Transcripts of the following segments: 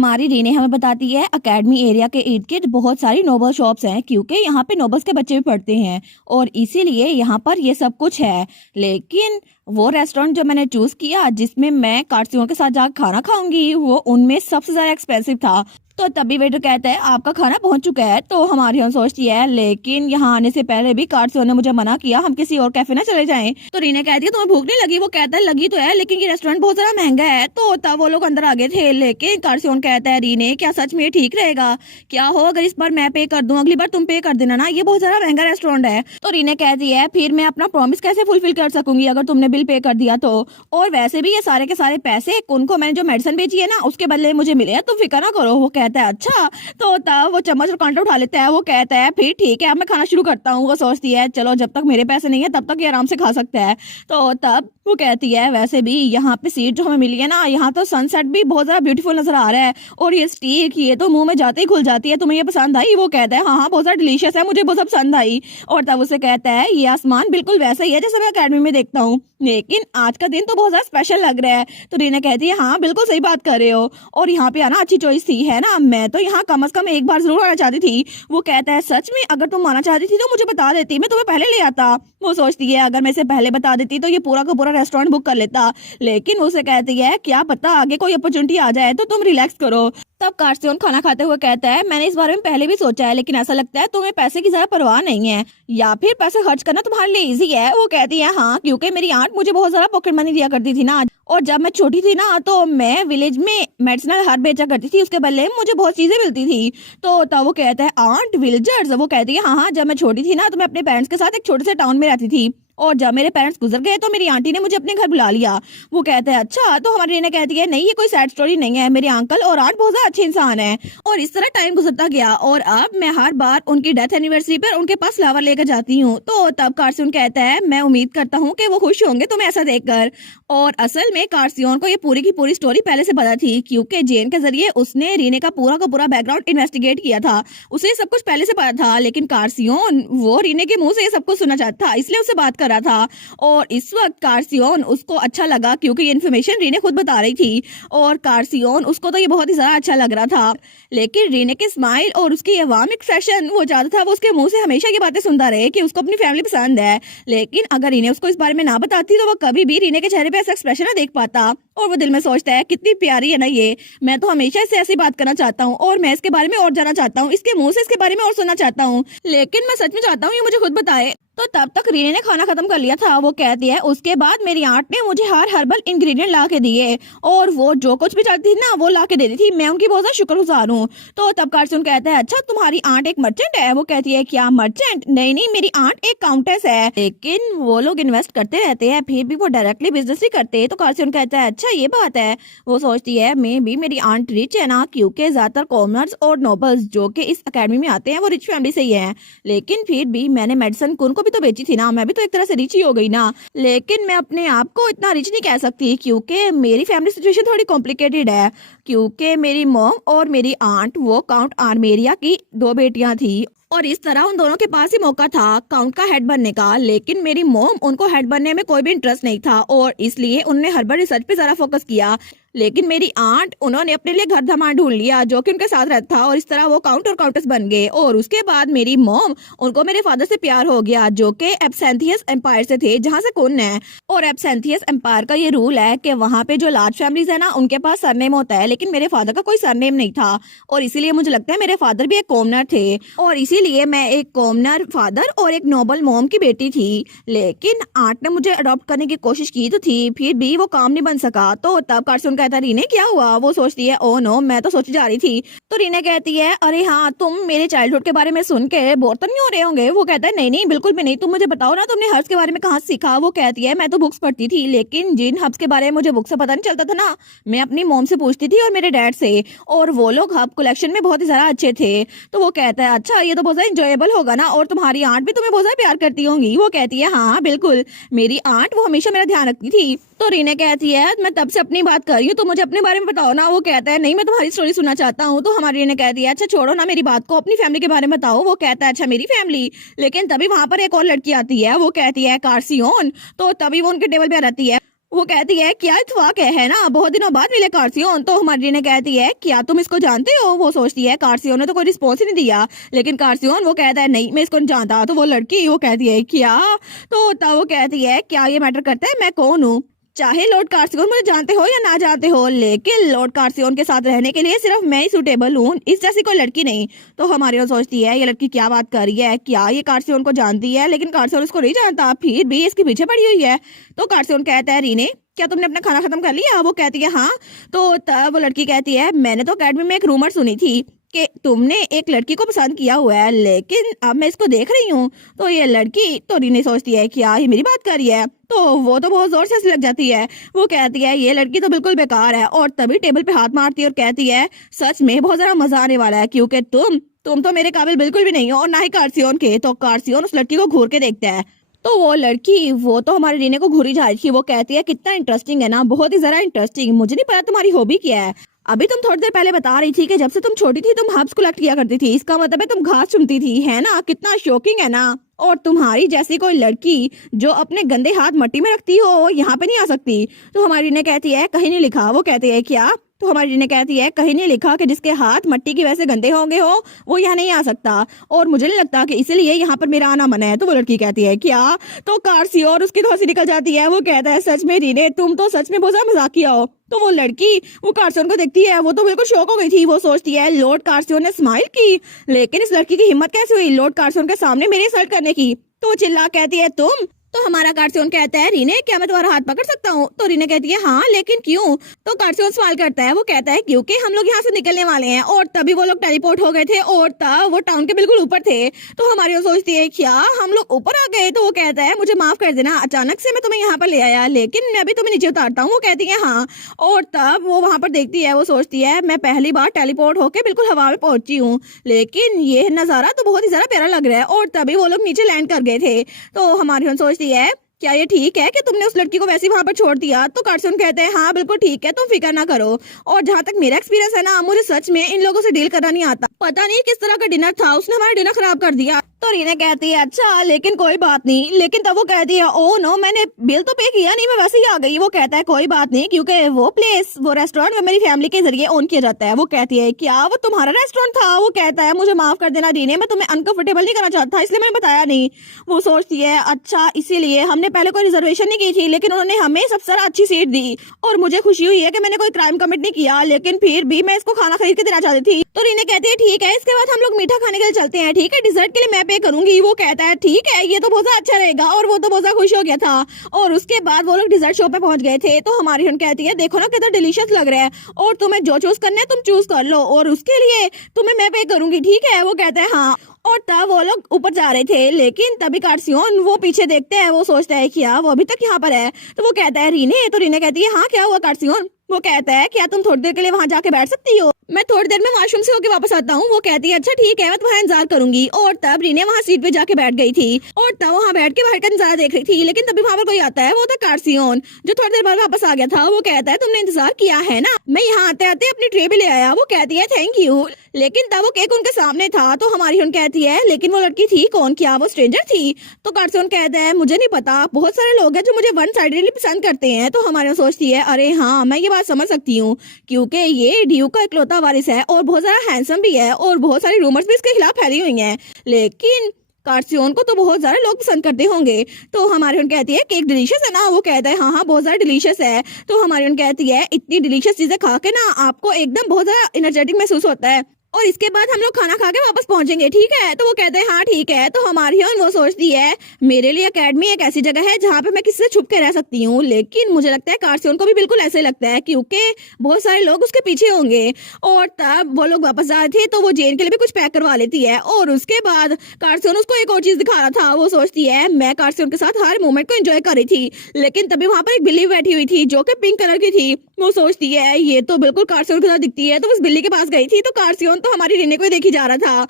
हमारी रीने हमें बताती है एकेडमी एरिया के इर्द गिर्द बहुत सारी नोबल शॉप्स हैं क्योंकि यहाँ पे नोबल्स के बच्चे भी पढ़ते हैं और इसीलिए यहाँ पर ये सब कुछ है। लेकिन वो रेस्टोरेंट जो मैंने चूज किया जिसमें मैं कार्सियों के साथ जाकर खाना खाऊंगी वो उनमें सबसे ज्यादा एक्सपेंसिव था। तो तभी वेटर कहता है आपका खाना पहुंच चुका है। तो हमारी हम सोचती है लेकिन यहाँ आने से पहले भी कार्सियों ने मुझे मना किया हम किसी और कैफे ना चले जाएं। तो रीना कहती है तुम्हें भूख नहीं लगी? वो कहता है लगी तो है लेकिन ये रेस्टोरेंट बहुत ज्यादा महंगा है। तो तब वो लोग अंदर आ गए थे लेकिन कार्सियोन कहता है रीने क्या सच में ये ठीक रहेगा? क्या हो अगर इस बार मैं पे कर दूं, अगली बार तुम पे कर देना ना, ये बहुत ज्यादा महंगा रेस्टोरेंट है। तो रीने कहती है फिर मैं अपना प्रॉमिस कैसे फुलफिल कर सकूंगी अगर तुमने बिल पे कर दिया तो। और वैसे भी ये सारे के सारे पैसे उनको मैंने जो मेडिसिन बेची है ना उसके बदले मुझे मिले हैं, तुम फिक्र ना करो। वो कहता है अच्छा। तो तब वो चम्मच और कांटा उठा लेता है। वो कहता है फिर ठीक है अब मैं खाना शुरू करता हूँ। वो सोचती है चलो जब तक मेरे पैसे नहीं है तब तक ये आराम से खा सकता है। तो तब वो कहती है वैसे भी यहाँ पे सीट जो हमें मिली है ना यहाँ तो सनसेट भी बहुत ज्यादा ब्यूटीफुल नजर आ रहा है और ये स्टीक ये तो मुंह में जाते ही खुल जाती है, तुम्हें ये पसंद आई? वो कहता है हाँ हाँ बहुत ज्यादा डिलीशियस है, मुझे बहुत ज्यादा पसंद आई। और तब उसे कहता है ये आसमान बिल्कुल वैसा ही है जैसे मैं अकेडमी में देखता हूँ लेकिन आज का दिन तो बहुत ज्यादा स्पेशल लग रहा है। तो रीना कहती है हाँ बिल्कुल सही बात कर रहे हो और यहाँ पे आना अच्छी चॉइस थी है ना, मैं तो यहाँ कम से कम एक बार जरूर आना चाहती थी। वो कहता है सच में? अगर तुम आना चाहती थी तो मुझे बता देती, मैं तुम्हें पहले ले आता। वो सोचती है अगर मैं इसे पहले बता देती तो ये पूरा का पूरा रेस्टोरेंट बुक कर लेता। लेकिन उसे कहती है क्या पता आगे कोई अपॉर्चुनिटी आ जाए तो तुम रिलैक्स करो। तब कार्सियोन खाना खाते हुए कहता है मैंने इस बारे में पहले भी सोचा है लेकिन ऐसा लगता है तुम्हें पैसे की ज्यादा परवाह नहीं है या फिर पैसे खर्च करना तुम्हारे लिए इजी है। वो कहती है हाँ क्योंकि मेरी आंट मुझे बहुत ज्यादा पॉकेट मनी दिया करती थी ना और जब मैं छोटी थी ना तो मैं विलेज में मेडिसिनल हर्ब बेचा करती थी, उसके बदले मुझे बहुत चीजें मिलती थी। तो तब वो कहता है आंट विलेजर्स? वो कहती है हाँ हाँ जब मैं छोटी थी ना तो मैं अपने पेरेंट्स के साथ एक छोटे से टाउन में रहती थी और जब मेरे पेरेंट्स गुजर गए तो मेरी आंटी ने मुझे अपने घर बुला लिया। वो कहता है अच्छा। तो हमारी रीना कहती है नहीं ये कोई सैड स्टोरी नहीं है, मेरे अंकल और आंट बहुत ज्यादा अच्छे इंसान है। और इस तरह टाइम गुजरता गया और अब मैं हर बार उनकी डेथ एनिवर्सरी पर उनके पास फ्लावर लेकर जाती हूँ। तो तब कार्सियोन कहता है मैं उम्मीद करता हूँ कि वो खुश होंगे तुम्हें ऐसा देखकर। और असल में कार्सियोन को ये पूरी की पूरी स्टोरी पहले से पता थी क्योंकि जेन के जरिए उसने रीने का पूरा बैकग्राउंड इन्वेस्टिगेट किया था, उसे सब कुछ पहले से पता था। लेकिन कार्सियोन वो रीने के मुंह से ये सब कुछ सुनना चाहता था इसलिए उसे बात कर रहा था और इस वक्त कार्सियोन उसको अच्छा लगा क्योंकि ये इन्फॉर्मेशन रीने खुद बता रही थी और कार्सियोन उसको तो ये बहुत ही ज्यादा अच्छा लग रहा था। लेकिन रीने के स्माइल और उसकी ये वार्म एक्सप्रेशन वो चाहता था वो उसके मुंह से हमेशा ये बातें सुनता रहे कि उसको अपनी फैमिली पसंद है। लेकिन अगर रीने उसको इस बारे में ना बताती तो वो कभी भी रीने के चेहरे पे ऐसा एक्सप्रेशन ना देख पाता और वो दिल में सोचता है कितनी प्यारी है ना ये, मैं तो हमेशा इससे ऐसी बात करना चाहता हूँ और मैं इसके बारे में और जानना चाहता हूँ, इसके मुंह से इसके बारे में और सुनना चाहता हूँ लेकिन मैं सच में चाहता हूँ ये मुझे खुद बताए। तो तब तक रीने ने खाना खत्म कर लिया था। वो कहती है उसके बाद मेरी आंट ने मुझे हर हर्बल इंग्रेडिएंट ला के दिए और वो जो कुछ भी चाहती थी ना वो ला के देती थी, मैं उनकी बहुत ज्यादा शुक्रगुजार हूँ। तो तब कार्सियोन कहता है अच्छा तुम्हारी आंट एक मर्चेंट है? वो कहती है क्या मर्चेंट? नहीं नहीं मेरी आंट एक काउंटेस है। लेकिन वो लोग इन्वेस्ट करते रहते हैं फिर भी वो डायरेक्टली बिजनेस ही करते। तो कार्सियोन कहता है अच्छा ये बात है। वो सोचती है मे भी मेरी आंट रिच है ना क्योंकि ज्यादातर कॉमनर्स और नोबल्स जो कि इस अकेडमी में आते हैं वो रिच फैमिली से ही है। लेकिन फिर भी मैंने मेडिसिन कुन को भी तो बेची थी ना, मैं भी तो एक तरह से रिच ही हो गई ना। लेकिन मैं अपने आप को इतना रिच नहीं कह सकती क्योंकि मेरी फैमिली सिचुएशन थोड़ी कॉम्प्लिकेटेड है क्योंकि मेरी मॉम और मेरी आंट वो काउंट आर्मेरिया की दो बेटियां थी और इस तरह उन दोनों के पास ही मौका था काउंट का हेड बनने का। लेकिन मेरी मॉम उनको हेड बनने में कोई भी इंटरेस्ट नहीं था और इसलिए उन्होंने हर्बल रिसर्च पे ज्यादा फोकस किया। लेकिन मेरी आंट उन्होंने अपने लिए घर धमा ढूंढ लिया जो कि उनके साथ रहता था और इस तरह वो काउंट और काउंटेस बन गए। और उसके बाद मेरी मॉम उनको मेरे फादर से प्यार हो गया जो कि एब्सेंथियस एम्पायर से थे जहां से कुन है। और एब्सेंथियस एम्पायर का ये रूल है कि वहां पे जो लार्ज फैमिलीज है ना उनके पास सरनेम होता है लेकिन मेरे फादर का कोई सरनेम नहीं था और इसीलिए मुझे लगता है मेरे फादर भी एक कॉमनर थे और इसीलिए मैं एक कॉमनर फादर और एक नोबल मॉम की बेटी थी। लेकिन आंट ने मुझे अडॉप्ट करने की कोशिश की तो थी फिर भी वो काम नहीं बन सका। तो तब कार्सियोन कहता है रीने क्या हुआ? वो सोचती है ओ नो मैं तो सोची जा रही थी। तो रीने कहती है अरे हाँ तुम मेरे चाइल्डहुड के बारे में सुन के बोर तो नहीं हो रहे होंगे? वो कहता है नहीं नहीं बिल्कुल भी नहीं, तुम मुझे बताओ ना तुमने हर्ब्स के बारे में कहाँ सीखा? वो कहती है मैं तो बुक्स पढ़ती थी लेकिन जिन हर्ब्स के बारे में मुझे बुक से पता नहीं चलता था ना मैं अपनी मॉम से पूछती थी और मेरे डैड से और वो लोग हर्ब कलेक्शन में बहुत ही ज्यादा अच्छे थे। तो वो कहता है अच्छा ये तो बहुत ज्यादा इंजॉयबल होगा ना और तुम्हारी आंट भी तुम्हें बहुत ज्यादा प्यार करती होंगी? वो कहती है हाँ बिल्कुल, मेरी आंट वो हमेशा मेरा ध्यान रखती थी। तो रीने कहती है मैं तब से अपनी बात कर रही हूँ तो मुझे अपने बारे में बताओ ना। वो कहता है नहीं मैं तुम्हारी स्टोरी सुनना चाहता हूँ। तो हमारी रीने कहती है अच्छा छोड़ो ना मेरी बात को, अपनी फैमिली के बारे में बताओ। वो कहता है अच्छा मेरी फैमिली। लेकिन तभी वहां पर एक और लड़की आती है, वो कहती है कार्सियोन। तो तभी वो उनके टेबल पे रहती है वो कहती है क्या इत्तेफाक है ना, बहुत दिनों बाद मिले कार्सियोन। तो हमारी रीने कहती है क्या तुम इसको जानते हो। वो सोचती है कार्सियोन ने तो कोई रिस्पॉन्स ही नहीं दिया, लेकिन कार्सियोन वो कहता है नहीं मैं इसको नहीं जानता। तो वो लड़की वो कहती है क्या, तो तब वो कहती है क्या ये मैटर करता है मैं कौन हूँ, चाहे लॉर्ड कार्सियोन मुझे जानते हो या ना जानते हो, लेकिन लॉर्ड कार्सियोन के साथ रहने के लिए सिर्फ मैं ही सुटेबल हूँ, इस जैसी कोई लड़की नहीं। तो हमारी ओर सोचती है ये लड़की क्या बात कर रही है, क्या ये कार्सियोन को जानती है, लेकिन कार्सियोन उसको नहीं जानता, फिर भी इसके पीछे पड़ी हुई है। तो कार्सियोन कहता है रीने क्या तुमने अपना खाना खत्म कर लिया। वो कहती है हाँ। तो तब वो लड़की कहती है मैंने तो अकेडमी में एक रूमर सुनी थी कि तुमने एक लड़की को पसंद किया हुआ है, लेकिन अब मैं इसको देख रही हूँ। तो ये लड़की तो रीने सोचती है क्या ये मेरी बात कर रही है, तो वो तो बहुत जोर से हंसने लग जाती है। वो कहती है ये लड़की तो बिल्कुल बेकार है, और तभी टेबल पे हाथ मारती है और कहती है सच में बहुत ज्यादा मजा आने वाला है, क्योंकि तुम तो मेरे काबिल बिल्कुल भी नहीं हो और ना ही कार्सियोन के। तो कार्सियोन उस लड़की को घूर के देखता है। तो वो लड़की वो तो हमारे रीने को घूरी जा रही थी, वो कहती है कितना इंटरेस्टिंग है ना, बहुत ही जरा इंटरेस्टिंग, मुझे नहीं पता तुम्हारी हॉबी क्या है। अभी तुम थोड़ी देर पहले बता रही थी कि जब से तुम छोटी थी तुम हर्ब्स कलेक्ट किया करती थी, इसका मतलब है तुम घास चुनती थी, है ना, कितना शॉकिंग है ना। और तुम्हारी जैसी कोई लड़की जो अपने गंदे हाथ मट्टी में रखती हो यहाँ पे नहीं आ सकती। तो हमारी ने कहती है कहीं नहीं लिखा। वो कहती है क्या, तो हमारी ने कहती है कहीं नहीं लिखा कि जिसके हाथ मट्टी की वजह से गंदे होंगे हो वो यहाँ नहीं आ सकता, और मुझे नहीं लगता कि इसीलिए यहाँ पर मेरा आना मना है। तो वो लड़की कहती है क्या, तो कार्सी और उसकी तो हंसी निकल जाती है। वो कहता है सच में रीने तुम तो सच में बहुत ज्यादा मजाकिया हो। तो वो लड़की वो कार्सियोन को देखती है, वो तो बिल्कुल शॉक हो गई थी। वो सोचती है लॉर्ड कार्सियोन ने स्माइल की, लेकिन इस लड़की की हिम्मत कैसे हुई लॉर्ड कार्सियोन के सामने मेरी इंसल्ट करने की। तो वो चिल्ला कहती है तुम। तो हमारा कार्सियोन कहता है रीने क्या मैं तुम्हारा हाथ पकड़ सकता हूँ। तो रीने कहती है हाँ लेकिन क्यों। तो कार्सियोन सवाल करता है, वो कहता है क्योंकि हम लोग यहाँ से निकलने वाले हैं, और तभी वो लोग टेलीपोर्ट हो गए थे और तब वो टाउन के बिल्कुल ऊपर थे। तो हमारी वो सोचती है क्या हम लोग ऊपर आ गए। तो वो कहता है मुझे माफ कर देना, अचानक से मैं तुम्हें यहाँ पर ले आया, लेकिन मैं अभी तुम्हें नीचे उतारता हूँ। वो कहती है हाँ, और तब वो वहां पर देखती है, वो सोचती है मैं पहली बार टेलीपोर्ट होके बिल्कुल हवा में पहुंची हूँ, लेकिन ये नजारा तो बहुत ही ज्यादा प्यारा लग रहा है। और तभी वो लोग नीचे लैंड कर गए थे। तो हमारी सोचती है क्या ये ठीक है कि तुमने उस लड़की को वैसे ही वहां पर छोड़ दिया। तो कार्सियोन कहते हैं हाँ बिल्कुल ठीक है, तुम फिक्र ना करो, और जहाँ तक मेरा एक्सपीरियंस है ना मुझे सच में इन लोगों से डील करना नहीं आता, पता नहीं किस तरह का डिनर था उसने हमारा डिनर खराब कर दिया। तो रीना कहती है अच्छा लेकिन कोई बात नहीं, लेकिन तब वो कहती है ओ नो मैंने बिल तो पे किया नहीं, मैं वैसे ही आ गई। वो कहता है कोई बात नहीं, क्योंकि वो प्लेस वो रेस्टोरेंट में मेरी फैमिली के जरिए ऑन किया जाता है। वो कहती है क्या वो तुम्हारा रेस्टोरेंट था। वो कहता है मुझे माफ कर देना रीने, मैं तुम्हें अनकंफर्टेबल नहीं करना चाहता इसलिए मैंने बताया नहीं। वो सोचती है अच्छा इसीलिए हमने पहले कोई रिजर्वेशन नहीं की थी, लेकिन उन्होंने हमें सबसे अच्छी सीट दी, और मुझे खुशी हुई है कि मैंने कोई क्राइम कमिट नहीं किया, लेकिन फिर भी मैं इसको खाना खरीद के देना चाहती थी। तो रीने कहती है ठीक है, इसके बाद हम लोग मीठा खाने के लिए चलते हैं, ठीक है, डिजर्ट के लिए मैं पे करूंगी। वो कहता है ठीक है ये तो बहुत अच्छा रहेगा, और वो तो बहुत खुश हो गया था। और उसके बाद वो लोग डिजर्ट शॉप पे पहुंच गए थे। तो हमारी हन कहती है देखो ना कितना डिलीशियस लग रहा है, और तुम्हें जो चूज करना है तुम चूज कर लो, और उसके लिए तुम्हें मैं पे करूंगी, ठीक है। वो कहता है हाँ, और तब वो लोग ऊपर जा रहे थे, लेकिन तभी कार्सियोन वो पीछे देखते हैं, वो सोचता है क्या वो अभी तक यहाँ पर है। तो वो कहता है रीने। तो रीने कहती है हाँ क्या हुआ कार्सियोन। वो कहता है क्या तुम थोड़ी देर के लिए वहां जाके बैठ सकती हो, मैं थोड़ी देर में वॉशरूम से होके वापस आता हूँ। वो कहती है अच्छा ठीक है मैं तुम्हारा इंतजार करूंगी। और तब रीने वहाँ सीट पे जाके बैठ गई थी, और तब वहाँ बैठ के बाहर का नजारा देख रही थी, लेकिन तभी वहाँ पर कोई आता है, वो था कार्सियोन जो थोड़ी देर बाद वापस आ गया था। वो कहता है तुमने इंतजार किया है ना, मैं यहाँ आते आते अपनी ट्रे भी ले आया। वो कहती है थैंक यू, लेकिन तब वो केक उनके सामने था। तो हमारी उन कहती है लेकिन वो लड़की थी कौन, क्या वो स्ट्रेंजर थी। तो कार्सियोन कहता है मुझे नहीं पता, बहुत सारे लोग हैं जो मुझे वन साइडेडली पसंद करते हैं। तो हमारी सोचती है अरे हाँ मैं ये बात समझ सकती हूँ, क्योंकि ये ड्यूक का इकलौता वारिस है और बहुत ज्यादा हैंडसम भी है, और बहुत सारी रूमर्स भी इसके खिलाफ फैली हुई हैं, लेकिन कार्सियोन को तो बहुत सारे लोग पसंद करते होंगे। तो हमारी उन कहती है केक डिलीशियस है ना। वो कहता है हाँ हाँ बहुत ज्यादा डिलीशियस है। तो हमारी उन कहती है इतनी डिलीशियस चीजें खा के ना आपको एकदम बहुत ज्यादा एनर्जेटिक महसूस होता है, और इसके बाद हम लोग खाना खा के वापस पहुंचेंगे, ठीक है। तो वो कहते हैं हाँ ठीक है। तो हमारी वो सोचती है मेरे लिए एकेडमी एक ऐसी जगह है जहाँ पे मैं किसी से छुप के रह सकती हूँ, लेकिन मुझे लगता है कार्सियोन को भी बिल्कुल ऐसे लगता है, क्योंकि बहुत सारे लोग उसके पीछे होंगे। और तब वो लोग वापस जा रहे थे, तो वो जेन के लिए भी कुछ पैक करवा लेती है, और उसके बाद कार्सियोन उसको एक और चीज दिखा रहा था। वो सोचती है मैं कार्सियोन के साथ हर मोमेंट को एंजॉय कर रही थी, लेकिन तभी वहां पर एक बिल्ली बैठी हुई थी जो कि पिंक कलर की थी। वो सोचती है ये तो बिल्कुल कार्सियोन के साथ दिखती है, तो उस बिल्ली के पास गई थी। तो कार्सियोन तो हमारी रीने को देखी जा रहा था।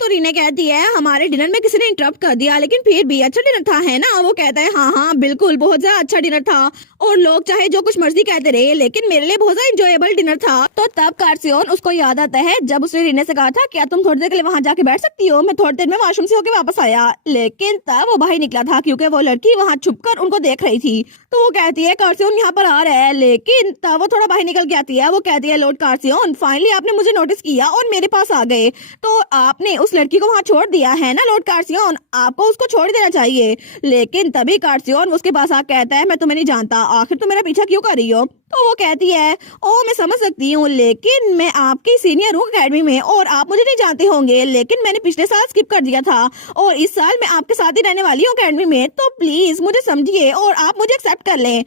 तो रीना कहती है हमारे डिनर में किसी ने इंटरप्ट कर दिया, लेकिन फिर भी अच्छा डिनर था, है ना? वो कहता है हाँ हाँ बिल्कुल, बहुत ज्यादा अच्छा डिनर था और लोग चाहे जो कुछ मर्जी कहते रहे, लेकिन मेरे लिए बहुत ज्यादा इंजॉयबल डिनर था। तो तब कार्सियोन उसको याद आता है जब उसने रीना से कहा था क्या तुम थोड़ी देर के लिए वहां जाके बैठ सकती हो, मैं थोड़ी देर में वॉशरूम से होकर वापस आया, लेकिन तब वो बाहर निकला था क्योंकि वो लड़की वहां छुपकर उनको देख रही थी। तो वो कहती है कार्सियोन यहाँ पर आ रहा है, लेकिन तब वो थोड़ा बाहर निकल के आती है। वो कहती है लॉर्ड कार्सियोन फाइनली आपने मुझे नोटिस किया और मेरे पास आ गए, तो आपने उस लड़की को वहां छोड़ दिया है ना लॉर्ड कार्सियोन, आपको उसको छोड़ देना चाहिए। लेकिन तभी कार्सियोन उसके पास आकर कहता है मैं तुम्हें नहीं जानता, आखिर तुम मेरा पीछा क्यों कर रही हो? तो वो कहती है ओ मैं समझ सकती हूँ, लेकिन मैं आपकी सीनियर हूँ अकेडमी में और आप मुझे नहीं जानते होंगे, लेकिन मैंने पिछले साल स्किप कर दिया था और इस साल मैं आपके साथ ही रहने वाली हूँ अकेडमी में, तो प्लीज मुझे समझिए और आप मुझे एक्सेप्ट कर लें।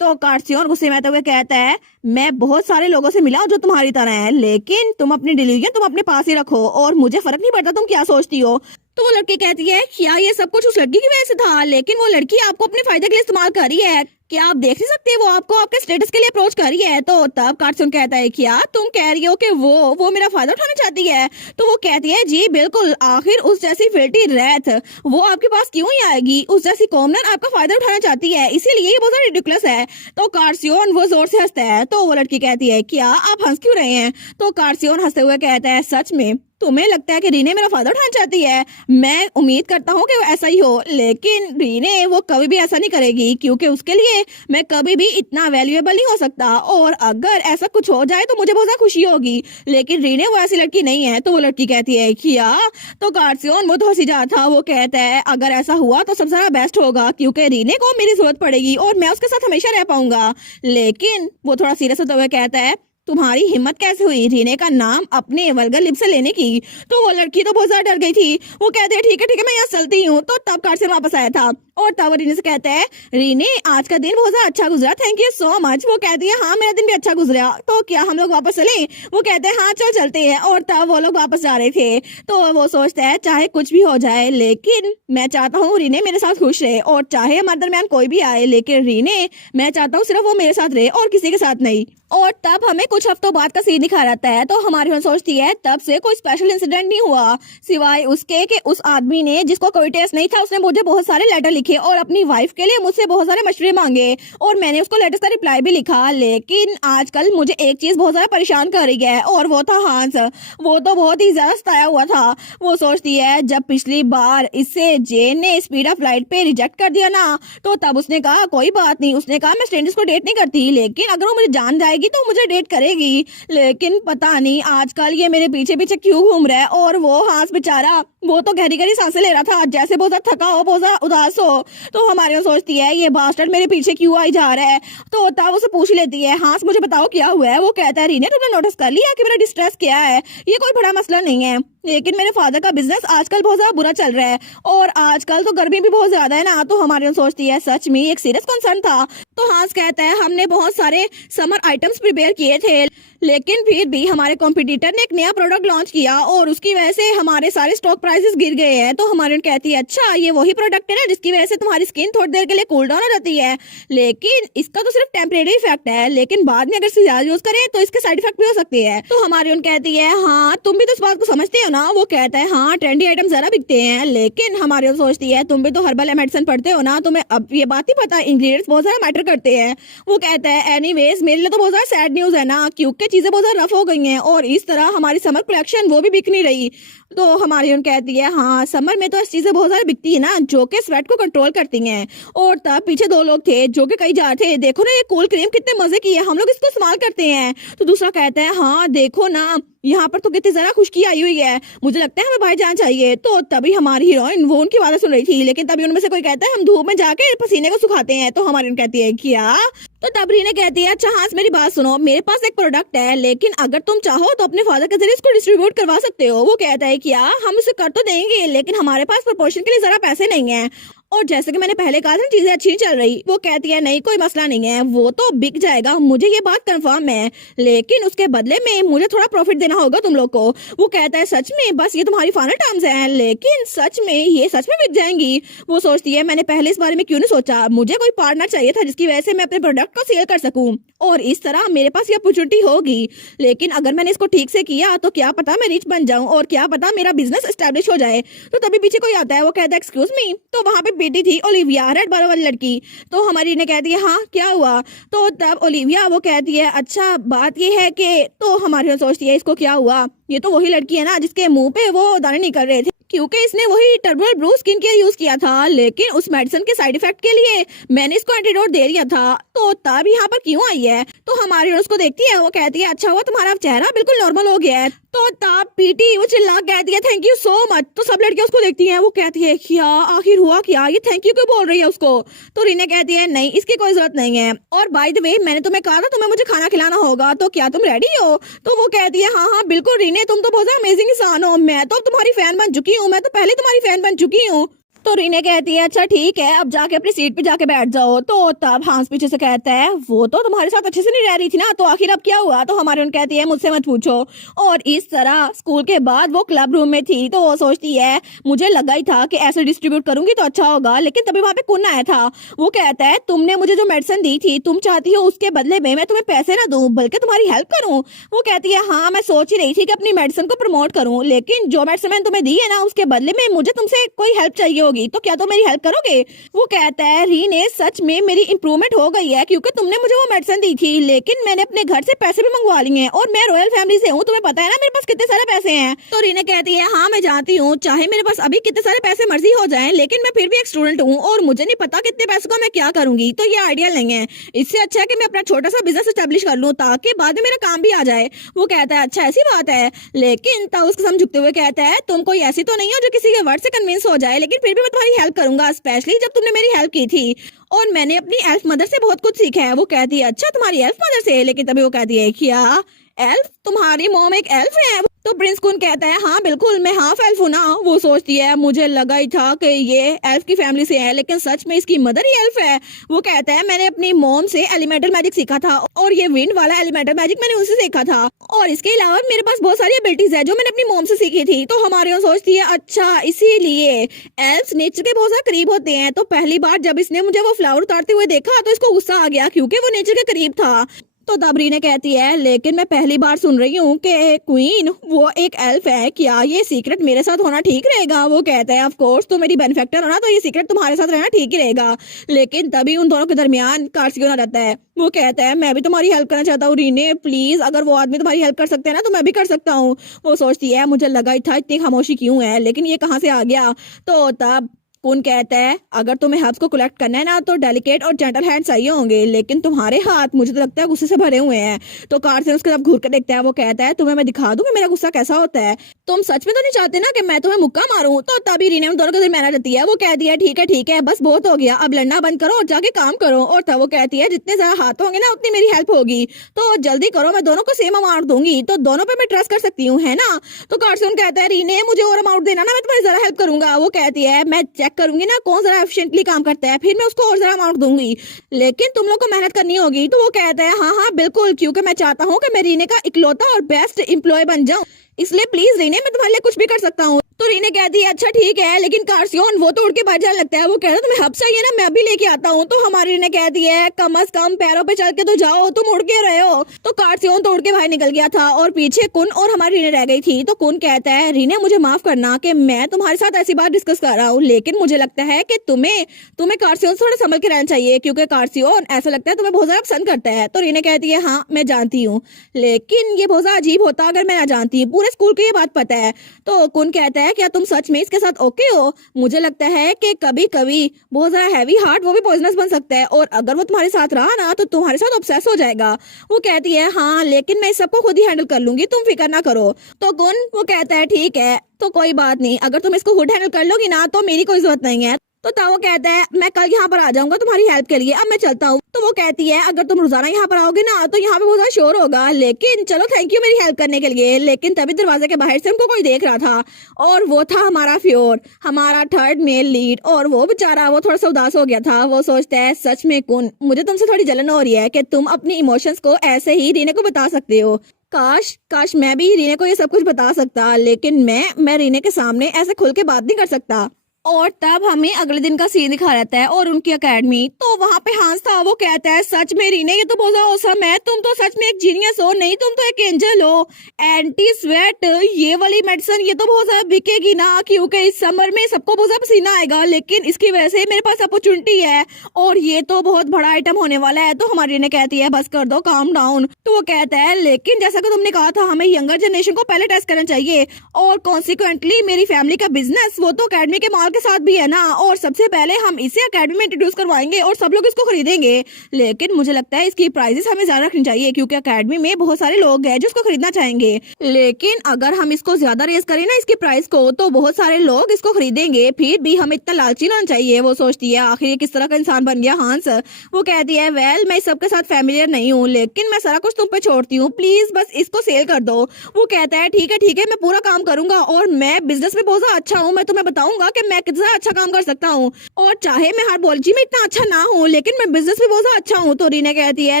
तो कार्सियोन गुस्से में आते हुए कहता है मैं बहुत सारे लोगों से मिला हूं जो तुम्हारी तरह है, लेकिन तुम अपनी डिलीजन तुम अपने पास ही रखो और मुझे फर्क नहीं पड़ता तुम क्या सोचती हो। तो वो लड़की कहती है क्या ये सब कुछ उस लड़की की वजह से था, लेकिन वो लड़की आपको अपने फायदे के लिए इस्तेमाल कर रही है, क्या आप देख नहीं सकते वो आपको आपके स्टेटस के लिए अप्रोच कर रही है। तो तब कार्सियोन कहता है क्या तुम कह रही हो कि वो मेरा फायदा उठाना चाहती है? तो वो कहती है जी बिल्कुल, आखिर उस जैसी फिल्टी रैथ वो आपके पास क्यों ही आएगी, उस जैसी कॉमनर आपका फायदा उठाना चाहती है, इसीलिए ये बहुत रिडिकुलस है। तो कार्सियोन वो जोर से हंसता है। तो वो लड़की कहती है क्या आप हंस क्यों रहे हैं? तो कार्सियोन हंसते हुए कहता है सच में तुम्हें लगता है कि रीने मेरा फायदा उठाना चाहती है? मैं उम्मीद करता हूँ कि वो ऐसा ही हो, लेकिन रीने वो कभी भी ऐसा नहीं करेगी क्योंकि उसके लिए मैं कभी भी इतना वैल्यूएबल नहीं हो सकता, और अगर ऐसा कुछ हो जाए तो मुझे बहुत ज्यादा खुशी होगी, लेकिन रीने वो ऐसी लड़की नहीं है। तो वो लड़की कहती है क्या? तो कार्सियोन वो तो हंसी जाता था। वो कहता है अगर ऐसा हुआ तो सबसे ज्यादा बेस्ट होगा क्योंकि रीने को मेरी जरूरत पड़ेगी और मैं उसके साथ हमेशा रह पाऊंगा। लेकिन वो थोड़ा सीरियस होते हुए कहता है तुम्हारी हिम्मत कैसे हुई रीने का नाम अपने वल्गर लिप से लेने की? तो वो लड़की तो बहुत ज्यादा डर गई थी। वो कहते हैं ठीक है मैं यहाँ चलती हूँ। तो तब कार्सियोन वापस आया था और तब वो रीने से कहता है रीने आज का दिन बहुत ज्यादा अच्छा गुजरा, थैंक यू सो मच। वो कहती है हाँ मेरा दिन भी अच्छा गुजरा, तो क्या हम लोग वापस चले? वो कहते हैं हाँ चल चलते हैं। और तब वो लोग वापस जा रहे थे। तो वो सोचता है चाहे कुछ भी हो जाए, लेकिन मैं चाहता हूँ रीने मेरे साथ खुश रहे, और चाहे हमारे दरमियान कोई भी आए, लेकिन रीने मैं चाहता हूँ सिर्फ वो मेरे साथ रहे और किसी के साथ नहीं। और तब हमें कुछ हफ्तों बाद का सीन दिखा रहता है। तो हमारी बहन सोचती है तब से कोई स्पेशल इंसिडेंट नहीं हुआ सिवाय उसके कि उस आदमी ने जिसको कोई टेस्ट नहीं था उसने मुझे बहुत सारे लेटर लिखे और अपनी वाइफ के लिए मुझसे बहुत सारे मशवरे मांगे, और मैंने उसको लेटर्स का रिप्लाई भी लिखा। लेकिन आजकल मुझे एक चीज बहुत ज्यादा परेशान कर रही है और वो था हांस। वो तो बहुत ही ज्यादा सताया हुआ था। वो सोचती है जब पिछली बार इससे जेन ने स्पीड ऑफ लाइट पे रिजेक्ट कर दिया ना, तो तब उसने कहा कोई बात नहीं, उसने कहा मैं स्ट्रेंजर्स को डेट नहीं करती, लेकिन अगर वो मुझे जान जाएगी तो मुझे डेट करेगी। लेकिन पता नहीं आजकल ये मेरे पीछे पीछे क्यों घूम रहा है। और वो हांस बेचारा वो तो गहरी गहरी सांसें ले रहा था जैसे बहुत ज्यादा थका हो, बहुत ज्यादा उदास हो। तो हमारे सोचती है ये बास्टर्ड मेरे पीछे क्यों आई जा रहा है। तो तब उसे पूछ लेती है हांस मुझे बताओ क्या हुआ है। वो कहता है रीने तुमने नोटिस कर लिया कि मेरा डिस्ट्रेस क्या है? ये कोई बड़ा मसला नहीं है, लेकिन मेरे फादर का बिजनेस आजकल बहुत ज्यादा बुरा चल रहा है और आजकल तो गर्मी भी बहुत ज्यादा है ना। तो हमारी सोचती है सच में एक सीरियस कंसर्न था। तो हांस कहता है हमने बहुत सारे समर आइटम्स प्रिपेयर किए थे, लेकिन फिर भी हमारे कॉम्पिटिटर ने एक नया प्रोडक्ट लॉन्च किया और उसकी वजह से हमारे सारे स्टॉक प्राइसेस गिर गए हैं। तो हमारी कहती है अच्छा ये वही प्रोडक्ट है ना जिसकी वजह से तुम्हारी स्किन थोड़ी देर के लिए कूल डाउन हो जाती है, लेकिन इसका तो सिर्फ टेम्परेरी इफेक्ट है, लेकिन बाद में अगर इसे ज्यादा यूज करें तो इसके साइड इफेक्ट भी हो सकते हैं। तो हमारी कहती है हाँ तुम भी तो इस बात को समझते हो ना। वो कहता है हाँ ट्रेंडी आइटम ज्यादा बिकते हैं, लेकिन हमारी सोचती है तुम भी तो हर्बल मेडिसिन पढ़ते हो ना, तुम्हें अब ये बात ही पता इंग्रेडिएंट्स बहुत ज्यादा मैटर करते हैं। वो कहता है एनीवेज मेरे लिए तो बहुत ज्यादा सैड न्यूज है ना, क्योंकि चीजें बहुत ज्यादा रफ हो गई हैं और इस तरह हमारी समर कलेक्शन वो भी बिक नहीं रही। तो हमारी कहती है हाँ समर में तो ऐसी चीजें बहुत ज्यादा बिकती है ना जो कि स्वेट को कंट्रोल करती हैं। और तब पीछे दो लोग थे जो कि कहीं जा रहे थे, देखो ना ये कूल क्रीम कितने मजे की है, हम लोग इसको इस्तेमाल करते हैं। तो दूसरा कहता है हाँ देखो ना यहाँ पर तो कितनी जरा खुशकी आई हुई है, मुझे लगता है हमें बाहर जाना चाहिए। तो तभी हमारी हीरोइन वो उनकी बातें सुन रही थी, लेकिन तभी उनमें से कोई कहता है हम धूप में जाके पसीने को सुखाते हैं। तो हमारी कहती है क्या? तो तब रीना कहती है अच्छा हाँ मेरी बात सुनो, मेरे पास एक प्रोडक्ट है, लेकिन अगर तुम चाहो तो अपने फादर के जरिए इसको डिस्ट्रीब्यूट करवा सकते हो। वो कहता है क्या हम उसे कर तो देंगे, लेकिन हमारे पास प्रपोर्शन के लिए जरा पैसे नहीं है। और जैसे कि मैंने पहले कहा था चीजें अच्छी नहीं चल रही। वो कहती है नहीं कोई मसला नहीं है, वो तो बिक जाएगा, मुझे ये बात कंफर्म है, लेकिन उसके बदले में मुझे थोड़ा प्रॉफिट देना होगा तुम लोग को। वो कहता है सच में? बस ये तुम्हारी फाइनल टर्म्स हैं, लेकिन सच में ये सच में बिक जाएंगी? वो सोचती है मैंने पहले इस बारे में क्यों नहीं सोचा, मुझे कोई पार्टनर चाहिए था जिसकी वजह से मैं अपने प्रोडक्ट को सेल कर सकूं और इस तरह मेरे पास ये अपॉर्चुनिटी होगी। लेकिन अगर मैंने इसको ठीक से किया तो क्या पता मैं रिच बन जाऊं और क्या पता मेरा बिजनेस एस्टेब्लिश हो जाए। तो तभी पीछे कोई आता है, वो कहता है एक्सक्यूज मी। तो वहां पे बेटी थी ओलिविया, रेड बालों वाली लड़की। तो हमारी ने कहती है हाँ क्या हुआ? तो तब ओलिविया वो कहती है अच्छा बात ये है कि, तो हमारी सोचती है इसको क्या हुआ, ये तो वही लड़की है ना जिसके मुंह पे वो दाने निकल रहे थे क्योंकि इसने वही टर्बल ब्रू स्किन केयर यूज किया था, लेकिन उस मेडिसिन के साइड इफेक्ट के लिए मैंने इसको एंटीडोट दे दिया था। तो तब यहाँ पर क्यों आई है? तो हमारी उसको देखती है, वो कहती है अच्छा हुआ तुम्हारा चेहरा बिल्कुल नॉर्मल हो गया है। तो तब पीटी वो चिल्ला कहती है थैंक यू सो मच। तो सब लड़कियां उसको देखती हैं, वो कहती है क्या आखिर हुआ क्या, ये थैंक यू क्यों बोल रही है उसको? तो रीना कहती है नहीं इसकी कोई जरूरत नहीं है, और बाय द वे मैंने तुम्हें कहा था तुम्हें मुझे खाना खिलाना होगा, तो क्या तुम रेडी हो? तो वो कहती है हाँ हाँ बिल्कुल रीने, तुम तो बहुत अमेजिंग इंसान हो, मैं तो तुम्हारी फैन बन चुकी हूँ, मैं तो पहले तुम्हारी फैन बन चुकी हूँ। तो रीने कहती है अच्छा ठीक है अब जाके अपनी सीट पे जाके बैठ जाओ। तो तब हांस पीछे से कहता है वो तो तुम्हारे साथ अच्छे से नहीं रह रही थी ना, तो आखिर अब क्या हुआ? तो हमारे उन कहती है मुझसे मत पूछो। और इस तरह स्कूल के बाद वो क्लब रूम में थी, तो वो सोचती है मुझे लगा ही था कि ऐसे डिस्ट्रीब्यूट करूंगी तो अच्छा होगा, लेकिन तभी वहां पे कौन आया था। वो कहता है तुमने मुझे जो मेडिसिन दी थी तुम चाहती हो उसके बदले में मैं तुम्हें पैसे ना दूं बल्कि तुम्हारी हेल्प करूं? वो कहती है हाँ मैं सोच ही रही थी कि अपनी मेडिसिन को प्रमोट करूं, लेकिन जो मेडिसिन मैंने तुम्हें दी है ना उसके बदले में मुझे तुमसे कोई हेल्प चाहिए होगी, तो क्या तुम मेरी हेल्प करोगे? वो कहता है रीने सच में मेरी इंप्रूवमेंट हो गई है क्योंकि तुमने मुझे वो मेडिसिन दी थी, लेकिन मैंने अपने घर से पैसे भी मंगवा लिए हैं और मैं रॉयल फैमिली से हूँ, तुम्हें पता है ना मेरे पास कितने सारे पैसे हैं। तो रीने कहती है हाँ मैं जानती हूँ, चाहे मेरे पास अभी कितने सारे पैसे मर्जी हो जाएं, लेकिन मैं फिर भी एक स्टूडेंट हूँ और मुझे नहीं पता कितने पैसों का मैं क्या करूंगी, तो ये आइडियल नहीं है। इससे अच्छा है कि मैं अपना छोटा सा बिजनेस एस्टेब्लिश कर लूँ ताकि बाद में मेरा काम भी आ जाए। वो कहता है अच्छा ऐसी बात है, लेकिन तब उसको समझते हुए कहता है तुम कोई ऐसी तो नहीं हो जो किसी के वर्ड से कन्विंस हो जाए, लेकिन फिर भी मैं तुम्हारी हेल्प करूंगा, स्पेशली जब तुमने मेरी हेल्प की थी और मैंने अपनी एल्फ मदर से बहुत कुछ सीखा है। वो कहती है अच्छा तुम्हारी एल्फ मदर से? लेकिन तभी वो कहती है क्या एल्फ, तुम्हारी मॉम एक एल्फ है? तो प्रिंस कुन कहता है हाँ बिल्कुल मैं हाफ एल्फ हूँ ना। वो सोचती है मुझे लगा ही था कि ये एल्फ की फैमिली से है, लेकिन सच में इसकी मदर ही एल्फ है। वो कहता है मैंने अपनी मॉम से एलिमेंटल मैजिक सीखा था और ये विंड वाला एलिमेंटल मैजिक मैंने उनसे सीखा था, और इसके अलावा मेरे पास बहुत सारी एबिलिटीज है जो मैंने अपनी मॉम से सीखी थी। तो हमारे यहाँ सोचती है अच्छा इसीलिए एल्फ नेचर के बहुत ज्यादा करीब होते हैं। तो पहली बार जब इसने मुझे वो फ्लावर उतारते हुए देखा तो इसको गुस्सा आ गया क्योंकि वो नेचर के करीब था। तो तब रीने कहती है लेकिन मैं पहली बार सुन रही हूँ कि क्वीन वो एक एल्फ है, क्या ये सीक्रेट मेरे साथ होना ठीक रहेगा? वो कहता है ऑफ कोर्स तुम मेरी बेनिफैक्टर हो ना, तो ये सीक्रेट तुम्हारे साथ रहना ठीक ही रहेगा। लेकिन तभी उन दोनों के दरमियान कार्सियोन आ जाता है। वो कहता है मैं भी तुम्हारी हेल्प करना चाहता हूँ रीने, प्लीज अगर वो आदमी तुम्हारी हेल्प कर सकते हैं ना तो मैं भी कर सकता हूँ। वो सोचती है मुझे लगा ही था इतनी खामोशी क्यों है, लेकिन ये कहाँ से आ गया। तो तब कौन कहता है अगर तुम्हें हर्ब्स को कलेक्ट करना है ना तो डेलिकेट और जेंटल हैंड चाहिए होंगे, लेकिन तुम्हारे हाथ मुझे तो लगता है गुस्से से भरे हुए हैं। तो कार्सियन उसके तरफ घूर कर देखता है, वो कहता है तुम्हें मैं दिखा दूं कि मेरा गुस्सा कैसा होता है, तुम सच में तो नहीं चाहते ना कि मैं तुम्हें मुक्का मारूं? तो तभी रीना उन दोनों के दरमियान आ जाती है। वो कहती है ठीक है बस बहुत हो गया, अब लड़ना बंद करो और जाके काम करो। और तब वो कहती है जितने ज्यादा हाथ होंगे ना उतनी मेरी हेल्प होगी, तो जल्दी करो, मैं दोनों को सेम अमाउंट दूंगी, तो दोनों पे मैं ट्रस्ट कर सकती हूँ है ना? तो कार्सियन कहता है रीने मुझे और अमाउंट देना ना, मैं तुम्हारी जरा हेल्प करूंगा। वो कहती है मैं चेक करूंगी ना कौन एफिशिएंटली काम करता है, फिर मैं उसको और जरा अमाउंट दूंगी, लेकिन तुम लोग को मेहनत करनी होगी। तो वो कहता है हाँ बिल्कुल, क्योंकि मैं चाहता हूँ कि मैं रीने का इकलौता और बेस्ट एम्प्लॉय बन जाऊं, इसलिए प्लीज रीने मैं तुम्हारे लिए कुछ भी कर सकता हूँ। तो रीने कहती है अच्छा ठीक है, लेकिन कार्सियोन वो तो उड़ के बाहर जाने लगता है। वो कह रहा है तुम्हें हब चाहिए ना, मैं अभी लेके आता हूँ। तो हमारी रीने कहती है कम अज कम पैरों पे चल के तो जाओ, तुम उड़ के रहे हो। तो कार्सियोन तो उड़ के बाहर निकल गया था और पीछे कुन और हमारी रीने रह गई थी। तो कुन कहता है रीने मुझे माफ करना कि मैं तुम्हारे साथ ऐसी बात डिस्कस कर रहा हूँ, लेकिन मुझे लगता है कि तुम्हें कार्सियोन थोड़ा संभल के रहना चाहिए, क्योंकि कार्सियोन ऐसा लगता है तुम्हें बहुत ज्यादा पसंद करता है। तो रीने कहती है हाँ मैं जानती हूँ, लेकिन ये बहुत ज्यादा अजीब होता अगर मैं ना जानती, पूरे स्कूल को ये बात पता है। तो कुन कहता है क्या तुम सच में इसके साथ ओके हो? मुझे लगता है कि कभी कभी बहुत ज्यादा हैवी हार्ट वो भी पॉइजनस बन सकता है, और अगर वो तुम्हारे साथ रहा ना तो तुम्हारे साथ ऑब्सेस हो जाएगा। वो कहती है हाँ लेकिन मैं इस सबको खुद ही हैंडल कर लूंगी, तुम फिक्र ना करो। तो कुन वो कहता है ठीक है तो कोई बात नहीं, अगर तुम इसको खुद हैंडल कर लोगी ना तो मेरी कोई जरूरत नहीं है। तो तब वो कहता है मैं कल यहाँ पर आ जाऊंगा तुम्हारी हेल्प के लिए, अब मैं चलता हूँ। तो वो कहती है अगर तुम रोजाना यहाँ पर आओगे ना तो यहाँ पे बहुत ज्यादा शोर होगा, लेकिन चलो थैंक यू मेरी हेल्प करने के लिए। लेकिन तभी दरवाजे के बाहर से हमको कोई देख रहा था और वो था हमारा फ्योर, हमारा थर्ड मेल लीड। और वो बेचारा वो थोड़ा सा उदास हो गया था। वो सोचता है सच में कुन, मुझे तुमसे थोड़ी जलन हो रही है कि तुम अपनी इमोशंस को ऐसे ही रीने को बता सकते हो। काश काश मैं भी रीने को ये सब कुछ बता सकता, लेकिन मैं रीने के सामने ऐसे खुल के बात नहीं कर सकता। और तब हमें अगले दिन का सीन दिखा रहता है और उनकी एकेडमी। तो वहां पे हांस था, वो कहता है सच में रीने ये तो बहुत ज्यादा औसम है, तुम तो सच में एक जीनियस हो, नहीं तुम तो एक एंजल हो। एंटी स्वेट ये वाली मेडिसिन ये तो बहुत ज्यादा बिकेगी ना, क्योंकि इस समर में सबको बहुत ज्यादा पसीना आएगा, लेकिन इसकी वजह से मेरे पास अपॉर्चुनिटी है और ये तो बहुत बड़ा आइटम होने वाला है। तो हमारी रीने कहती है बस कर दो, काम डाउन। तो वो कहता है लेकिन जैसा कि तुमने कहा था हमें यंगर जनरेशन को पहले टेस्ट करना चाहिए, और कॉन्सिक्वेंटली मेरी फैमिली का बिजनेस वो तो अकेडमी के माल के साथ भी है ना, और सबसे पहले हम इसे एकेडमी में इंट्रोड्यूस करवाएंगे और सब लोग इसको खरीदेंगे। लेकिन मुझे लगता है इसकी प्राइसेस हमें ज्यादा रखनी चाहिए, क्योंकि एकेडमी में बहुत सारे लोग हैं जो इसको खरीदना चाहेंगे। लेकिन अगर हम इसको ज्यादा रेस करें ना इसकी प्राइस को, तो बहुत सारे लोग इसको खरीदेंगे, फिर भी हमें इतना लालची ना होना चाहिए। वो सोचती है आखिर ये किस तरह का इंसान बन गया हांस। वो कहती है वेल मैं सबके साथ फैमिलियर नहीं हूँ, लेकिन मैं सारा कुछ तुम पे छोड़ती हूँ, प्लीज बस इसको सेल कर दो। वो कहता है ठीक है मैं पूरा काम करूंगा, और मैं बिजनेस में बहुत ज्यादा अच्छा हूँ, मैं तुम्हें बताऊंगा कि मैं कितना अच्छा काम कर सकता हूँ, और चाहे मैं हर्बोलॉजी में इतना अच्छा ना हूँ लेकिन मैं बिजनेस में बहुत ज्यादा अच्छा हूँ। तो रीना कहती है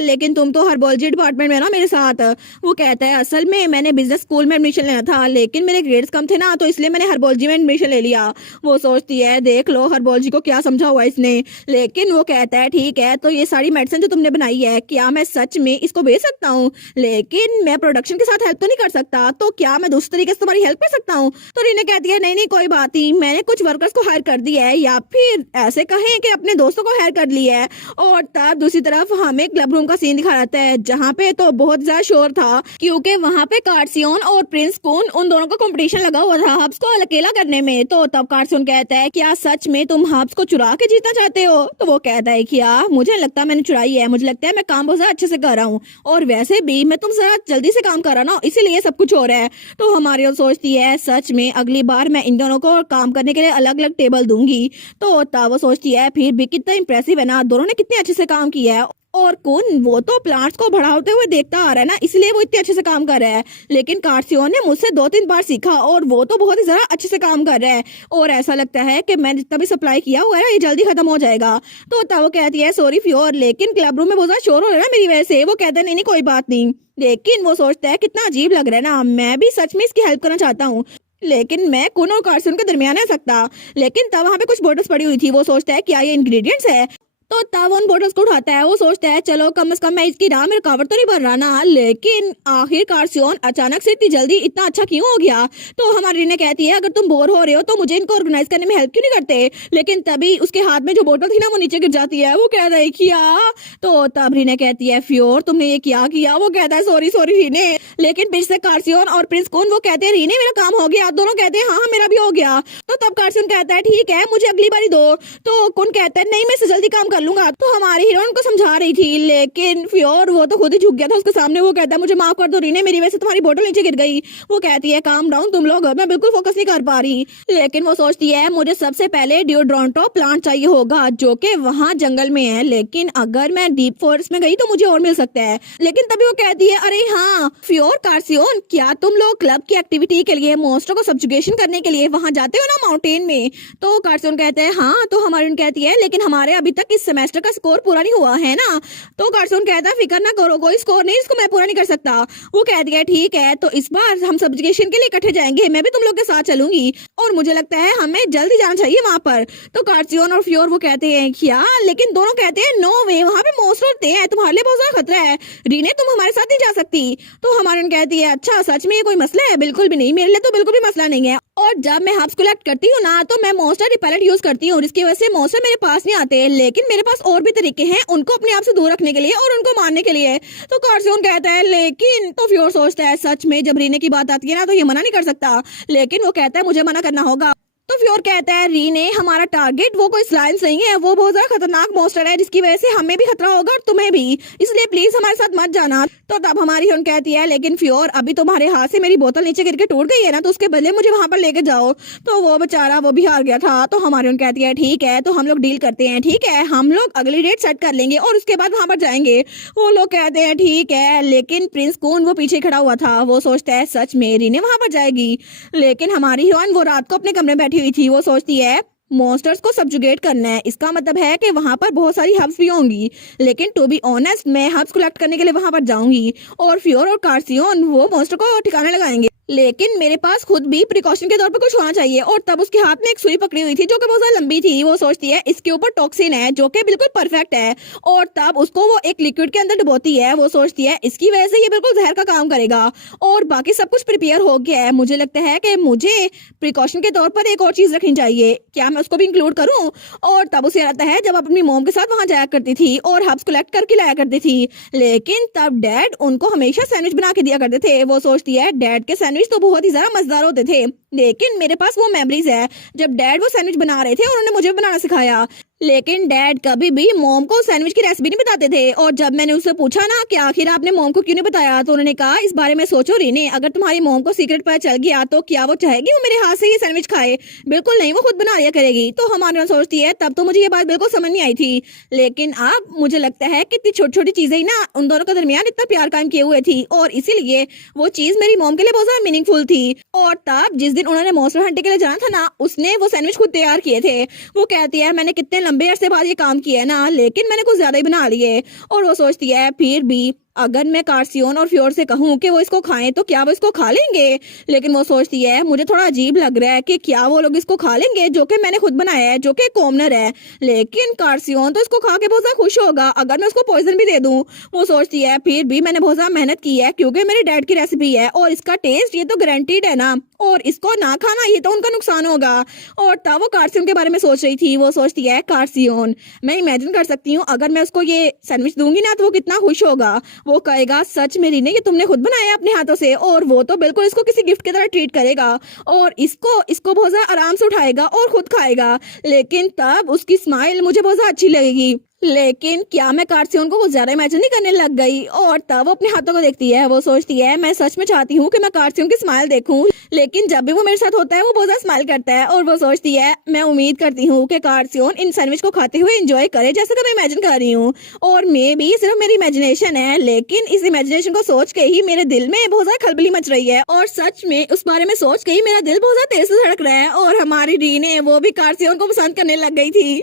लेकिन तुम तो हर्बोलॉजी डिपार्टमेंट में ना मेरे साथ। वो कहता है असल में मैंने बिजनेस स्कूल में एडमिशन लेना था, लेकिन मेरे ग्रेड्स कम थे ना, तो इसलिए मैंने हर्बोलॉजी में एडमिशन ले लिया। वो सोचती है देख लो हर्बोलॉजी को क्या समझा हुआ इसने। लेकिन वो कहता है ठीक है तो ये सारी मेडिसिन जो तुमने बनाई है क्या मैं सच में इसको बेच सकता हूँ, लेकिन मैं प्रोडक्शन के साथ हेल्प तो नहीं कर सकता, तो क्या मैं दूसरे तरीके से तुम्हारी हेल्प कर सकता हूँ। तो रीना कहती है नहीं कोई बात नहीं, मैंने कुछ वर्कर्स को हायर कर दिया है, या फिर ऐसे कहें कि अपने दोस्तों को हायर कर लिया है। और तब दूसरी तरफ हमें क्लब रूम का सीन दिखा रहता है, जहाँ पे तो बहुत ज्यादा शोर था, क्योंकि वहाँ पे कार्सियोन और प्रिंस कून उन दोनों का कंपटीशन लगा हुआ था हब्स को अकेला करने में। तो तब कार्सियोन कहता है क्या सच में तुम हब्स को चुरा के जीतना चाहते हो। तो वो कहता है कि मुझे नहीं लगता मैंने चुराई है, मुझे लगता है मैं काम बहुत ज्यादा अच्छे से कर रहा हूँ, और वैसे भी मैं तुम जरा जल्दी से काम कर रहा ना, इसीलिए सब कुछ हो रहा है। तो हमारी ओर सोचती है सच में अगली बार मैं इन दोनों को काम करने के लिए अलग अलग टेबल दूंगी। तो तब वो सोचती है फिर भी कितना इंप्रेसिव है ना, दोनों ने कितने अच्छे से काम किया है, और कौन वो तो प्लांट्स को बढ़ाते हुए देखता आ रहा है ना, इसलिए वो इतने अच्छे से काम कर रहा है। लेकिन कार्सियोन ने मुझसे 2-3 बार सीखा और वो तो बहुत ही ज्यादा अच्छे से काम कर रहा है, और ऐसा लगता है कि मैं जितना भी सप्लाई किया हुआ है ये जल्दी खत्म हो जाएगा। तो तब वो कहती है सॉरी फ्योर, लेकिन क्लब रूम में बहुत ज्यादा शोर हो रहा है ना मेरी वजह से। वो कहता है नहीं कोई बात नहीं, लेकिन वो सोचता है कितना अजीब लग रहा है ना, मैं भी सच में इसकी हेल्प करना चाहता हूँ, लेकिन मैं कौन और कार्सियोन के दरमियान आ सकता। लेकिन तब वहाँ पे कुछ बोतल्स पड़ी हुई थी, वो सोचता है क्या ये इंग्रेडिएंट्स है। तो तब उन बोतल्स को उठाता है, वो सोचता है चलो कम से कम मैं इसकी राह में रुकावट तो नहीं बन रहा ना। लेकिन आखिर कार्सियोन अचानक से इतनी जल्दी इतना अच्छा क्यों हो गया। तो हमारी रीना कहती है अगर तुम बोर हो रहे हो तो मुझे इनको ऑर्गेनाइज करने में हेल्प क्यों नहीं करते। लेकिन तभी उसके हाथ में जो बोतल थी ना वो नीचे गिर जाती है। वो कहता है किया। तो तब रीना कहती है फ्योर तुमने ये क्या किया। वो कहता है सॉरी रीने। लेकिन फिर से कार्सियोन और प्रिंस कून वो कहते हैं रीने मेरा काम हो गया। दोनों कहते हैं हाँ मेरा भी हो गया। तो तब कार्सियोन कहता है ठीक है मुझे अगली बारी दो। तो कौन कहता है नहीं मैं इससे जल्दी काम कर लूंगा। तो हमारी हीरोइन को समझा रही थी, लेकिन फ्योर वो तो खुद ही झुक गया था उसके सामने। वो कहता है मुझे माफ कर दो रीने, मेरी वजह से तुम्हारी बोतल नीचे गिर गई। वो कहती है काम डाउन तुम लोग, मैं बिल्कुल फोकस नहीं कर पा रही। लेकिन वो सोचती है मुझे सबसे पहले डिओड्रोंटो प्लांट चाहिए होगा जो कि वहाँ जंगल में है, लेकिन अगर मैं डीप फॉरेस्ट में गई तो मुझे और मिल सकता है। लेकिन तभी वो कहती है अरे हाँ फ्योर कार्सियोन क्या तुम लोग क्लब की एक्टिविटी के लिए मॉन्स्टर को सब्जुगेशन करने के लिए वहाँ जाते हो ना माउंटेन में। तो कार्सियोन कहते हैं हाँ। तो हमारी कहती है लेकिन हमारे अभी तक इस सेमेस्टर का स्कोर पूरा नहीं हुआ है ना। तो कार्सियोन कहता है फिक्र ना करो कोई स्कोर नहीं इसको मैं पूरा नहीं कर सकता। वो कहती है ठीक है तो इस बार हम सब्जुगेशन के लिए इकट्ठे जाएंगे, मैं भी तुम लोग के साथ चलूंगी और मुझे लगता है हमें जल्दी जाना चाहिए वहाँ पर। तो कार्सियोन और फ्योर वो कहते हैं क्या, लेकिन दोनों कहते हैं नो वे वहाँ पे मॉन्स्टर होते हैं, तुम्हारे लिए बहुत ज्यादा खतरा है रीने, तुम हमारे साथ नहीं जा सकती। तो हमारी कहती है अच्छा सच में ये कोई मसला है। बिल्कुल भी नहीं, मेरे लिए तो बिल्कुल भी मसला नहीं है, और जब मैं हब्स कलेक्ट करती हूँ ना तो मैं मॉन्स्टर रिपेलेंट यूज करती हूँ, जिसकी वजह से मॉन्स्टर मेरे पास नहीं आते। लेकिन मेरे पास और भी तरीके हैं उनको अपने आप से दूर रखने के लिए और उनको मारने के लिए। तो कार्सियोन कहता है लेकिन। तो फ्योर सोचता है सच में जब रीने की बात आती है ना तो ये मना नहीं कर सकता, लेकिन वो कहता है मुझे मना करना होगा। तो फ्योर कहता है रीने हमारा टारगेट वो कोई स्लाइम्स नहीं है, वो बहुत ज्यादा खतरनाक मॉन्स्टर है जिसकी वजह से हमें भी खतरा होगा और तुम्हें भी, इसलिए प्लीज हमारे साथ मत जाना। तो तब हमारी हीरोइन कहती है लेकिन फ्योर अभी तुम्हारे हाथ से मेरी बोतल नीचे गिर के टूट गई है ना, तो उसके बदले मुझे वहां पर लेके जाओ। तो वो बेचारा वो भी हार गया था। तो हमारी हीरोइन कहती है ठीक है, तो हम लोग डील करते हैं, ठीक है हम लोग अगली डेट सेट कर लेंगे और उसके बाद वहां पर जाएंगे। वो लोग कहते हैं ठीक है, लेकिन प्रिंस कून वो पीछे खड़ा हुआ था, वो सोचता है सच में रीने वहां पर जाएगी। लेकिन हमारी हीरोइन वो रात को अपने कमरे में बैठी हुई थी, वो सोचती है मॉन्स्टर्स को सब्जुगेट करना है, इसका मतलब है कि वहां पर बहुत सारी हब्स भी होंगी। लेकिन टू बी ऑनेस्ट मैं हब्स कलेक्ट करने के लिए वहां पर जाऊंगी और फ्योर और कार्सियोन वो मॉन्स्टर को ठिकाने लगाएंगे, लेकिन मेरे पास खुद भी प्रिकॉशन के तौर पर कुछ होना चाहिए। और तब उसके हाथ में एक सुई पकड़ी हुई थी जो कि बहुत ज्यादा लंबी थी। वो सोचती है इसके ऊपर टॉक्सिन है जो कि बिल्कुल परफेक्ट है, और तब उसको वो एक लिक्विड के अंदर डुबोती है। वो सोचती है इसकी वजह से ये बिल्कुल जहर का काम करेगा और बाकी सब कुछ प्रिपेयर हो गया है। मुझे लगता है कि मुझे प्रिकॉशन के तौर पर एक और चीज रखनी चाहिए, क्या मैं उसको भी इंक्लूड करूं? और तब उसे आता है जब अपनी मोम के साथ वहां जाया करती थी और हब्स कलेक्ट करके लाया करती थी, लेकिन तब डैड उनको हमेशा सैंडविच बना के दिया करते थे। वो सोचती है डैड के सैंडविच तो बहुत ही ज्यादा मजेदार होते थे, लेकिन मेरे पास वो मेमोरीज है जब डैड वो सैंडविच बना रहे थे और उन्होंने मुझे बनाना सिखाया। लेकिन डैड कभी भी मॉम को सैंडविच की रेसिपी नहीं बताते थे, और जब मैंने उससे पूछा ना कि आखिर आपने मॉम को क्यों नहीं बताया, तो उन्होंने कहा इस बारे में सोचो रीने, अगर तुम्हारी मॉम को सीक्रेट पता चल गया तो क्या वो चाहेगी वो मेरे हाथ से ये सैंडविच खाए? बिल्कुल नहीं, वो खुद बना लिया करेगी। तो हमारे यहाँ सोचती है तब तो मुझे ये बात बिल्कुल समझ नहीं आई थी, लेकिन अब मुझे लगता है कि इतनी छोटी छोटी चीजें ही ना उन दोनों के दरमियान इतना प्यार कायम किए हुए थी, और इसीलिए वो चीज मेरी मॉम के लिए बहुत ज्यादा मीनिंगफुल थी। और तब जिस दिन उन्होंने मॉन्स्टर हंटिंग के लिए जाना था ना, उसने वो सैंडविच खुद तैयार किए थे। वो कहती है मैंने कितने लंबे अरसे बाद ये काम किया है ना, लेकिन मैंने कुछ ज्यादा ही बना लिए। और वो सोचती है फिर भी अगर मैं कार्सियोन और फ्योर से कहूँ कि वो इसको खाएं तो क्या वो इसको खा लेंगे? लेकिन वो सोचती है मुझे थोड़ा अजीब लग रहा है कि क्या वो लोग इसको खा लेंगे जो कि मैंने खुद बनाया है, जो कि कॉमनर है। लेकिन कार्सियोन तो इसको खा के बहुत ज्यादा खुश होगा अगर मैं उसको पॉइजन भी दे दूं। वो सोचती है फिर भी मैंने बहुत ज्यादा मेहनत की है क्योंकि मेरे डैड की रेसिपी है और इसका टेस्ट ये तो गारंटीड है ना, और इसको ना खाना ये तो उनका नुकसान होगा। और तब वो कार्सियोन के बारे में सोच रही थी। वो सोचती है कार्सियोन मैं इमेजिन कर सकती हूँ अगर मैं उसको ये सैंडविच दूंगी ना तो वो कितना खुश होगा। वो कहेगा सच में रीने ये तुमने खुद बनाया अपने हाथों से, और वो तो बिल्कुल इसको किसी गिफ्ट की तरह ट्रीट करेगा और इसको बहुत ज्यादा आराम से उठाएगा और खुद खाएगा। लेकिन तब उसकी स्माइल मुझे बहुत ज्यादा अच्छी लगेगी। लेकिन क्या मैं कार्सियोन को कुछ ज्यादा इमेजिन नहीं करने लग गई? और तब वो अपने हाथों को देखती है। वो सोचती है मैं सच में चाहती हूँ कि मैं कार्सियोन की स्माइल देखूं, लेकिन जब भी वो मेरे साथ होता है वो बहुत ज्यादा स्माइल करता है। और वो सोचती है मैं उम्मीद करती हूँ कि कार्सियोन इन सैंडविच को खाते हुए एंजॉय करे जैसे कि मैं इमेजिन कर रही हूँ। और मे भी सिर्फ मेरी इमेजिनेशन है, लेकिन इस इमेजिनेशन को सोच के ही मेरे दिल में बहुत ज्यादा खलबली मच रही है, और सच में उस बारे में सोच के ही मेरा दिल बहुत ज्यादा तेज से धड़क रहा है। और हमारी रीने वो भी कार्सियोन को पसंद करने लग गई थी।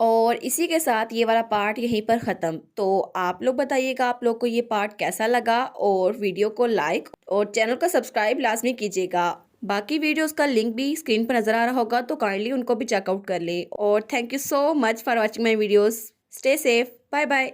और इसी के साथ ये वाला पार्ट यहीं पर ख़त्म। तो आप लोग बताइएगा आप लोग को ये पार्ट कैसा लगा, और वीडियो को लाइक और चैनल को सब्सक्राइब लाजमी कीजिएगा। बाकी वीडियोस का लिंक भी स्क्रीन पर नज़र आ रहा होगा, तो काइंडली उनको भी चेकआउट कर ले। और thank you so much for watching my videos. Stay safe, bye bye.